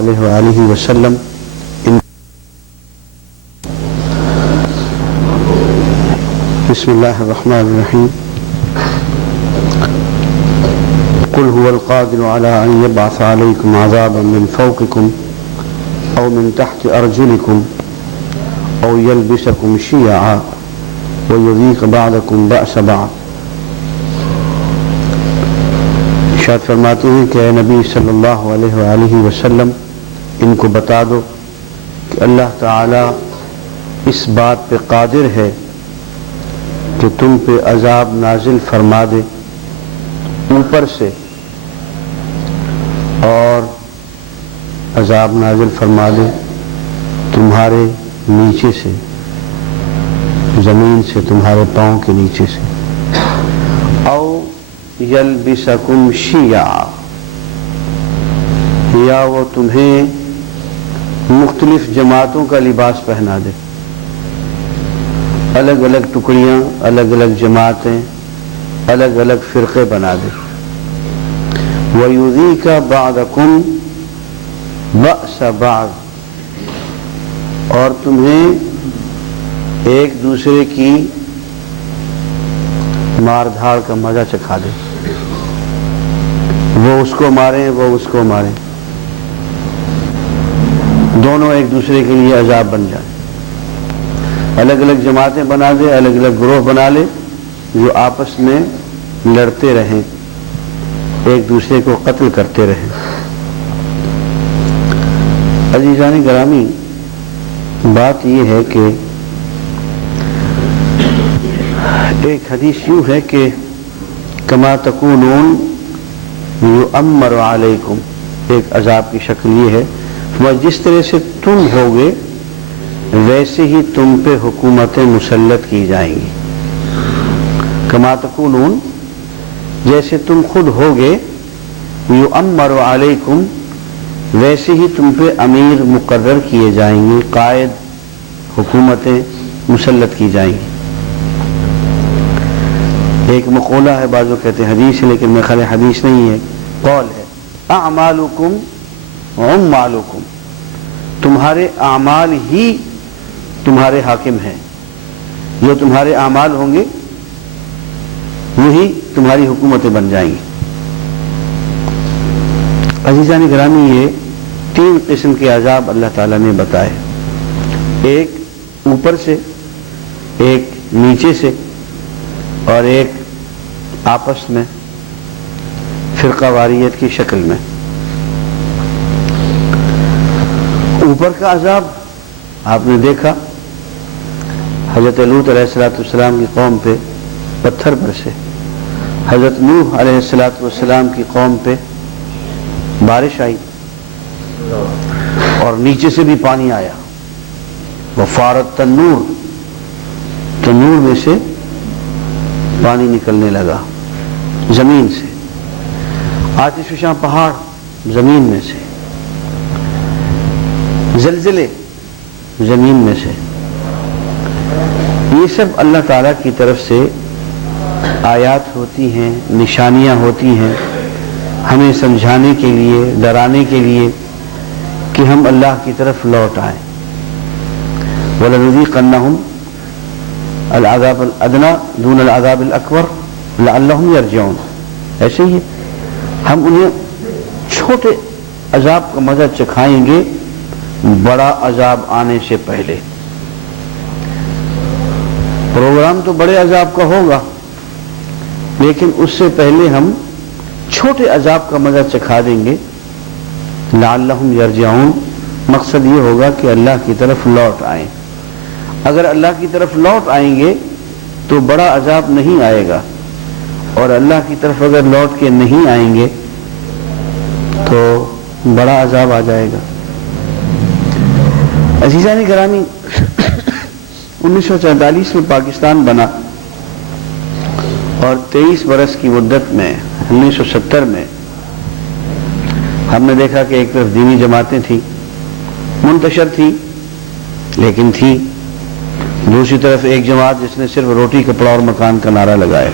علیہ وآلہ وسلم بسم اللہ الرحمن الرحیم قل هو القادر على ان يبعث عليكم عذابا من فوقكم او من تحت ارجلكم او يلبسكم شيعا ويذيق بعضكم بأس بعض۔ ارشاد فرماتے ہیں کہ اے نبی صلی اللہ علیہ وآلہ وسلم ان کو بتا دو کہ اللہ تعالی اس بات پہ قادر ہے کہ تم پہ عذاب نازل فرما دے اوپر سے اور عذاب نازل فرما دے تمہارے نیچے سے، زمین سے، تمہارے پاؤں کے نیچے سے۔ او یلبسکم شیعا، یا وہ تمہیں مختلف جماعتوں کا لباس پہنا دے، الگ الگ ٹکڑیاں، الگ الگ جماعتیں، الگ الگ فرقے بنا دے۔ وَيُذِيقَ بَعْضَكُمْ بَأْسَ بَعْضٍ، اور تمہیں ایک دوسرے کی مار دھاڑ کا مزہ چکھا دے، وہ اس کو ماریں، وہ اس کو ماریں، دونوں ایک دوسرے کے لیے عذاب بن جائیں۔ الگ الگ جماعتیں بنا دے، الگ الگ گروہ بنا لے جو آپس میں لڑتے رہیں، ایک دوسرے کو قتل کرتے رہیں۔ عزیزان گرامی، بات یہ ہے کہ ایک حدیث یوں ہے کہ کما تکونون یؤمر علیکم، ایک عذاب کی شکل یہ ہے وہ جس طرح سے تم ہوگے ویسے ہی تم پہ حکومتیں مسلط کی جائیں گی۔ کما تکونون، جیسے تم خود ہوگے، یؤمر علیکم، ویسے ہی تم پہ امیر مقرر کیے جائیں گے، قائد، حکومتیں مسلط کی جائیں گی۔ ایک مقولہ ہے، بعضوں کہتے ہیں حدیث ہے، لیکن میرے خیال حدیث نہیں ہے، قول ہے، اعمالکم عمالکم، تمہارے اعمال ہی تمہارے حاکم ہیں، جو تمہارے اعمال ہوں گے وہی تمہاری حکومتیں بن جائیں گی۔ عزیزان گرامی، یہ تین قسم کے عذاب اللہ تعالیٰ نے بتائے، ایک اوپر سے، ایک نیچے سے، اور ایک آپس میں فرقہ واریت کی شکل میں۔ اوپر کا عذاب آپ نے دیکھا، حضرت لوط علیہ السلام کی قوم پہ پتھر برسے، حضرت نوح علیہ السلام کی قوم پہ بارش آئی اور نیچے سے بھی پانی آیا، وفارت تنور، تنور میں سے پانی نکلنے لگا زمین سے، آتش فشاں پہاڑ زمین میں سے، زلزلے زمین میں سے۔ یہ سب اللہ تعالیٰ کی طرف سے آیات ہوتی ہیں، نشانیاں ہوتی ہیں، ہمیں سمجھانے کے لیے، ڈرانے کے لیے کہ ہم اللہ کی طرف لوٹ آئیں۔ وَلَنُذِيقَنَّهُمْ العذاب الادنی دون العذاب الاکبر لعلہم یرجعون، ایسے ہی ہم انہیں چھوٹے عذاب کا مزہ چکھائیں گے بڑا عذاب آنے سے پہلے۔ پروگرام تو بڑے عذاب کا ہوگا، لیکن اس سے پہلے ہم چھوٹے عذاب کا مزہ چکھا دیں گے، لعلہم یرجعون، مقصد یہ ہوگا کہ اللہ کی طرف لوٹ آئیں۔ اگر اللہ کی طرف لوٹ آئیں گے تو بڑا عذاب نہیں آئے گا، اور اللہ کی طرف اگر لوٹ کے نہیں آئیں گے تو بڑا عذاب آ جائے گا۔ عزیزان گرامی، 1947 میں پاکستان بنا اور 23 برس کی مدت میں 1970 میں ہم نے دیکھا کہ ایک طرف دینی جماعتیں تھیں، منتشر تھیں لیکن تھیں، دوسری طرف ایک جماعت جس نے صرف روٹی کپڑا اور مکان کا نعرہ لگایا،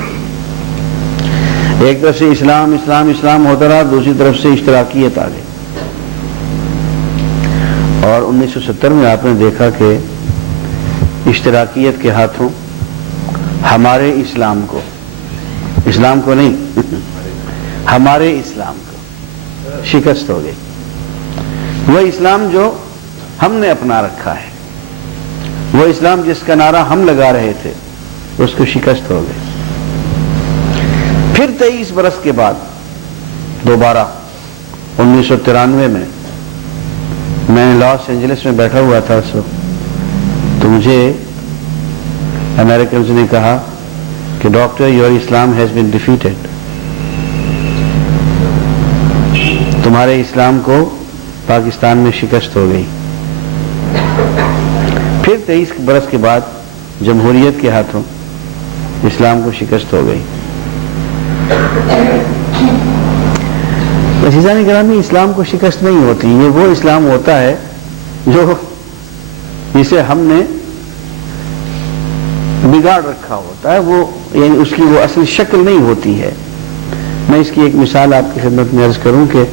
ایک طرف سے اسلام اسلام اسلام ہوتا رہا، دوسری طرف سے اشتراکیت آ گئی۔ اور 1970 میں آپ نے دیکھا کہ اشتراکیت کے ہاتھوں ہمارے اسلام کو نہیں ہمارے اسلام کو شکست ہو گئی. وہ اسلام جو ہم نے اپنا رکھا ہے، وہ اسلام جس کا نعرہ ہم لگا رہے تھے، اس کو شکست ہو گئی. پھر 23 برس کے بعد دوبارہ 1993 میں لاس اینجلس میں بیٹھا ہوا تھا اس وقت، تو مجھے امریکنز نے کہا کہ doctor your Islam has been defeated, تمہارے اسلام کو پاکستان میں شکست ہو گئی. پھر 23 برس کے بعد جمہوریت کے ہاتھوں اسلام کو شکست ہو گئی. عزیزان گرامی، اسلام کو شکست نہیں ہوتی، یہ وہ اسلام ہوتا ہے جو جسے ہم نے بگاڑ رکھا ہوتا ہے، وہ یعنی اس کی وہ اصل شکل نہیں ہوتی ہے. میں اس کی ایک مثال آپ کی خدمت میں عرض کروں کہ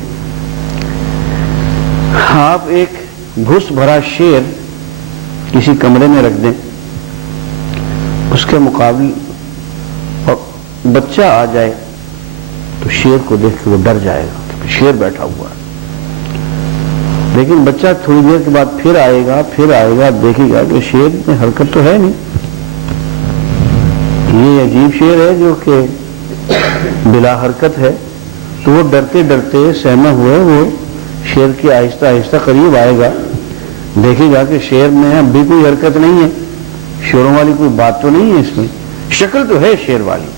آپ ایک گھس بھرا شیر کسی کمرے میں رکھ دیں، اس کے مقابل اور بچہ آ جائے تو شیر کو دیکھ کے وہ ڈر جائے گا کہ شیر بیٹھا ہوا ہے. لیکن بچہ تھوڑی دیر کے بعد پھر آئے گا دیکھے گا کہ شیر میں حرکت تو ہے نہیں، یہ عجیب شیر ہے جو کہ بلا حرکت ہے. تو وہ ڈرتے ڈرتے سہمے ہوئے وہ شیر کے آہستہ آہستہ قریب آئے گا، دیکھے گا کہ شیر میں اب بھی کوئی حرکت نہیں ہے، شیروں والی کوئی بات تو نہیں ہے، اس میں شکل تو ہے شیر والی،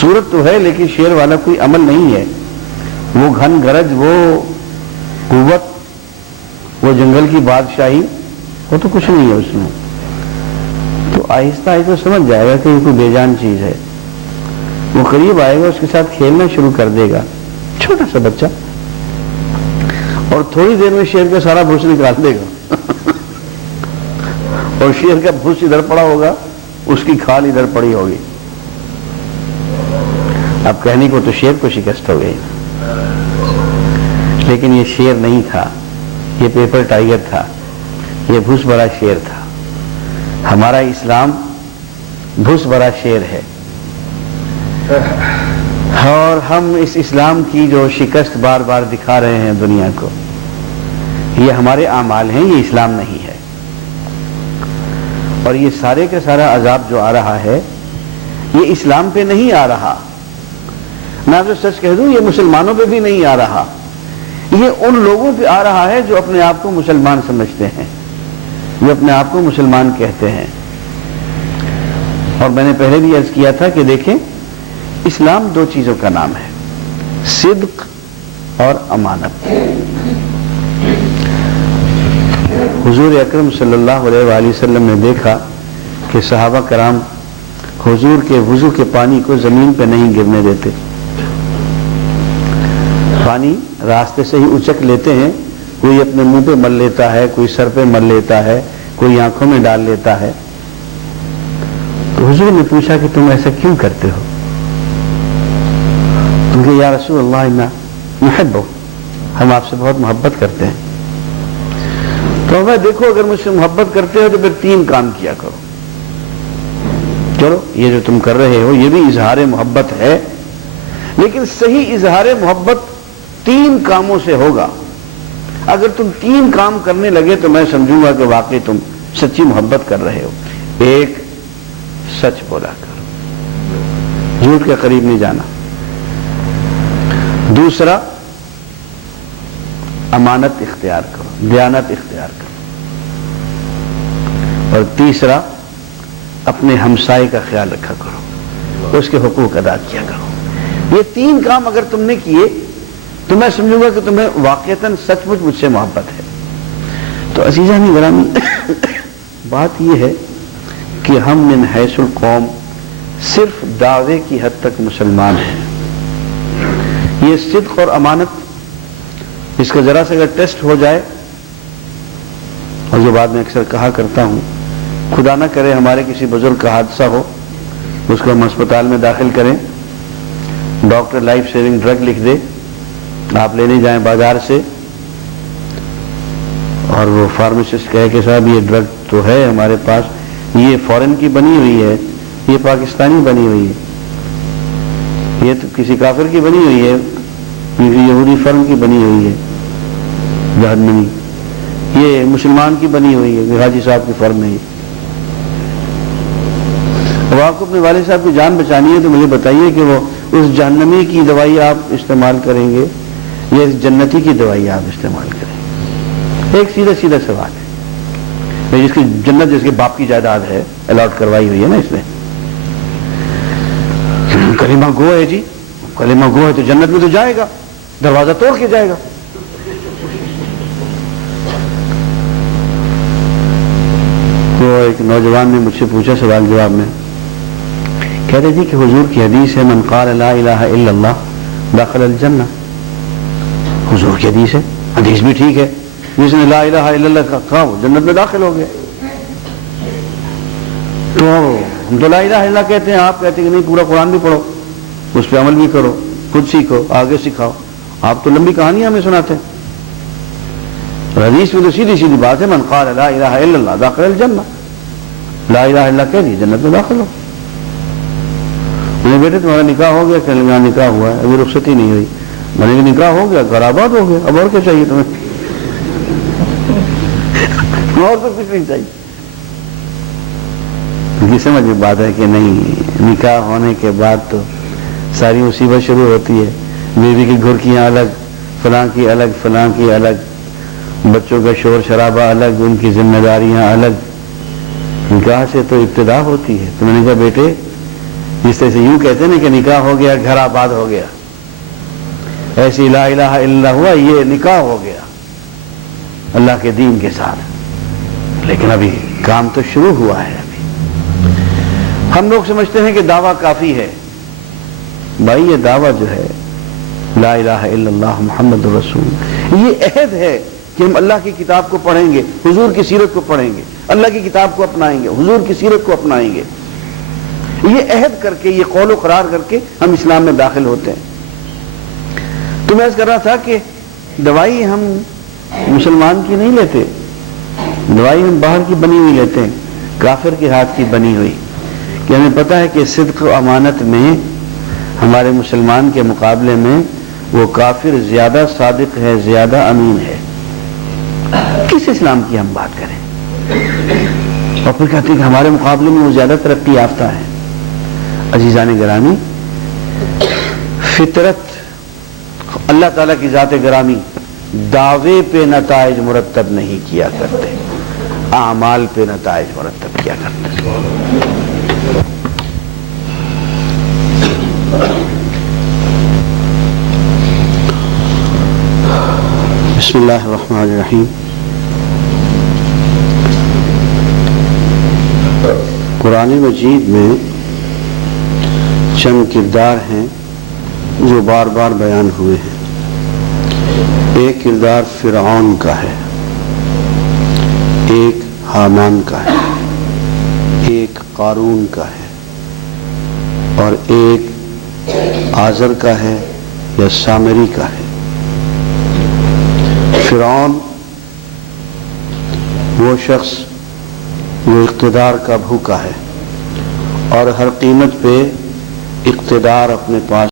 صورت تو ہے، لیکن شیر والا کوئی عمل نہیں ہے. وہ گھن گرج، وہ قوت، وہ جنگل کی بادشاہی، وہ تو کچھ نہیں ہے اس میں. تو آہستہ آہستہ سمجھ جائے گا کہ یہ کوئی بے جان چیز ہے. وہ قریب آئے گا، اس کے ساتھ کھیلنا شروع کر دے گا، چھوٹا سا بچہ، اور تھوڑی دیر میں شیر کا سارا بھوس نکال دے گا اور شیر کا بھوس ادھر پڑا ہوگا، اس کی کھال ادھر پڑی ہوگی. اب کہنے کو تو شیر کو شکست ہو گئی، لیکن یہ شیر نہیں تھا، یہ پیپر ٹائگر تھا، یہ بھوس بھرا شیر تھا. ہمارا اسلام بھوس بھرا شیر ہے، اور ہم اس اسلام کی جو شکست بار بار دکھا رہے ہیں دنیا کو، یہ ہمارے اعمال ہیں، یہ اسلام نہیں ہے. اور یہ سارے کا سارا عذاب جو آ رہا ہے، یہ اسلام پہ نہیں آ رہا. میں آپ سے سچ کہہ دوں، یہ مسلمانوں پہ بھی نہیں آ رہا، یہ ان لوگوں پہ آ رہا ہے جو اپنے آپ کو مسلمان سمجھتے ہیں، جو اپنے آپ کو مسلمان کہتے ہیں. اور میں نے پہلے بھی عرض کیا تھا کہ دیکھیں، اسلام دو چیزوں کا نام ہے، صدق اور امانت. حضور اکرم صلی اللہ علیہ وآلہ وسلم نے دیکھا کہ صحابہ کرام حضور کے وضو کے پانی کو زمین پہ نہیں گرنے دیتے. پانی راستے سے ہی اچک لیتے ہیں، کوئی اپنے منہ پہ مل لیتا ہے، کوئی سر پہ مل لیتا ہے، کوئی آنکھوں میں ڈال لیتا ہے. تو حضور نے پوچھا کہ تم ایسا کیوں کرتے ہو؟ تم کہ یا رسول اللہ انا نحبہ، ہم آپ سے بہت محبت کرتے ہیں. تو میں دیکھو، اگر مجھ سے محبت کرتے ہو تو پھر 3 کام کیا کرو. چلو یہ جو تم کر رہے ہو یہ بھی اظہار محبت ہے، لیکن صحیح اظہار محبت 3 کاموں سے ہوگا. اگر تم 3 کام کرنے لگے تو میں سمجھوں گا کہ واقعی تم سچی محبت کر رہے ہو. 1، سچ بولا کرو، جھوٹ کے قریب نہیں جانا. 2، امانت اختیار کرو، دیانت اختیار کرو. اور 3، اپنے ہمسائے کا خیال رکھا کرو، اس کے حقوق ادا کیا کرو. یہ 3 کام اگر تم نے کیے تو میں سمجھوں گا کہ تمہیں واقعتاً سچ مچ مجھ سے محبت ہے. تو عزیزان گرامی، بات یہ ہے کہ ہم من حیث القوم صرف دعوے کی حد تک مسلمان ہیں. یہ صدق اور امانت، اس کا ذرا سے اگر ٹیسٹ ہو جائے، اور جو بات میں اکثر کہا کرتا ہوں، خدا نہ کرے ہمارے کسی بزرگ کا حادثہ ہو، اس کو ہم اسپتال میں داخل کریں، ڈاکٹر لائف سیونگ ڈرگ لکھ دے، آپ لینے جائیں بازار سے، اور وہ فارماسسٹ کہے کہ صاحب یہ ڈرگ تو ہے ہمارے پاس، یہ فورن کی بنی ہوئی ہے، یہ پاکستانی بنی ہوئی ہے، یہ تو کسی کافر کی بنی ہوئی ہے، کسی یہودی فرم کی بنی ہوئی ہے جہنمی، یہ مسلمان کی بنی ہوئی ہے، حاجی صاحب کی فرم ہے۔ اب آپ کو اپنے والد صاحب کی جان بچانی ہے تو مجھے بتائیے کہ وہ اس جہنمی کی دوائی آپ استعمال کریں گے یا اس جنتی کی دوائی آپ استعمال کریں گے؟ ایک سیدھا سیدھا سوال ہے۔ جس کی جنت جس کے باپ کی جائیداد ہے، الاٹ کروائی ہوئی ہے نا اس نے، کلمہ گو ہے جی، کلمہ گو ہے تو جنت میں تو جائے گا، دروازہ توڑ کے جائے گا۔ تو ایک نوجوان نے مجھ سے پوچھا سوال جواب میں، کہتے تھے کہ حضور کی حدیث ہے من قال لا الہ الا اللہ دخل الجنہ، حضور کی حدیث ہے، حدیث بھی ٹھیک ہے، جس نے لا الہ الا اللہ کہا وہ جنت میں داخل ہو گیا۔ تو ہم تو لا الہ الا اللہ کہتے ہیں، آپ کہتے ہیں کہ نہیں پورا قرآن بھی پڑھو، اس پہ عمل بھی کرو، خود سیکھو، آگے سکھاؤ۔ آپ تو لمبی کہانیاں ہمیں سناتے ہیں، حدیث میں تو سیدھی سیدھی بات ہے من قال لا الہ الا اللہ دخل الجنہ، لا الہ الا اللہ کہہ دیے جنت میں داخل ہو۔ میں نے بیٹے تمہارا نکاح ہو گیا؟ کہنے لگا نکاح ہوا ہے، ابھی رخصتی نہیں ہوئی۔ میں نے کہا نکاح ہو گیا، گھر آباد ہو گیا، اب اور کیا چاہیے تمہیں؟ اور تو کچھ نہیں چاہیے۔ یہ سمجھ میں بات ہے کہ نہیں، نکاح ہونے کے بعد تو ساری مصیبت شروع ہوتی ہے، بیوی کی گھرکیاں الگ، فلاں کی الگ، فلاں کی الگ، بچوں کا شور شرابہ الگ، ان کی ذمہ داریاں الگ۔ نکاح سے تو ابتدا ہوتی ہے۔ تو میں نے کہا بیٹے جس طرح سے یوں کہتے ہیں نا کہ نکاح ہو گیا گھر آباد ہو گیا، ایسی لا الہ الا اللہ ہوا، یہ نکاح ہو گیا اللہ کے دین کے ساتھ، لیکن ابھی کام تو شروع ہوا ہے۔ ابھی ہم لوگ سمجھتے ہیں کہ دعویٰ کافی ہے۔ بھائی یہ دعویٰ جو ہے لا الہ الا اللہ محمد رسول، یہ عہد ہے کہ ہم اللہ کی کتاب کو پڑھیں گے، حضور کی سیرت کو پڑھیں گے، اللہ کی کتاب کو اپنائیں گے، حضور کی سیرت کو اپنائیں گے۔ یہ عہد کر کے، یہ قول و قرار کر کے ہم اسلام میں داخل ہوتے ہیں۔ تو میں عرض کر رہا تھا کہ دوائی ہم مسلمان کی نہیں لیتے، دوائی ہم باہر کی بنی ہوئی لیتے ہیں، کافر کے ہاتھ کی بنی ہوئی، کہ ہمیں پتہ ہے کہ صدق و امانت میں ہمارے مسلمان کے مقابلے میں وہ کافر زیادہ صادق ہے، زیادہ امین ہے۔ کس اسلام کی ہم بات کریں؟ اور پھر کہتے ہیں کہ ہمارے مقابلے میں وہ زیادہ ترقی یافتہ ہے۔ عزیزان گرامی، فطرت اللہ تعالیٰ کی ذات گرامی دعوے پہ نتائج مرتب نہیں کیا کرتے، اعمال پہ نتائج مرتب کیا کرتے۔ بسم اللہ الرحمن الرحیم۔ قرآن مجید میں چند کردار ہیں جو بار بار بیان ہوئے ہیں۔ ایک کردار فرعون کا ہے، ایک حامان کا ہے، ایک قارون کا ہے، اور ایک آزر کا ہے یا سامری کا ہے۔ فرعون وہ شخص جو اقتدار کا بھوکا ہے اور ہر قیمت پہ اقتدار اپنے پاس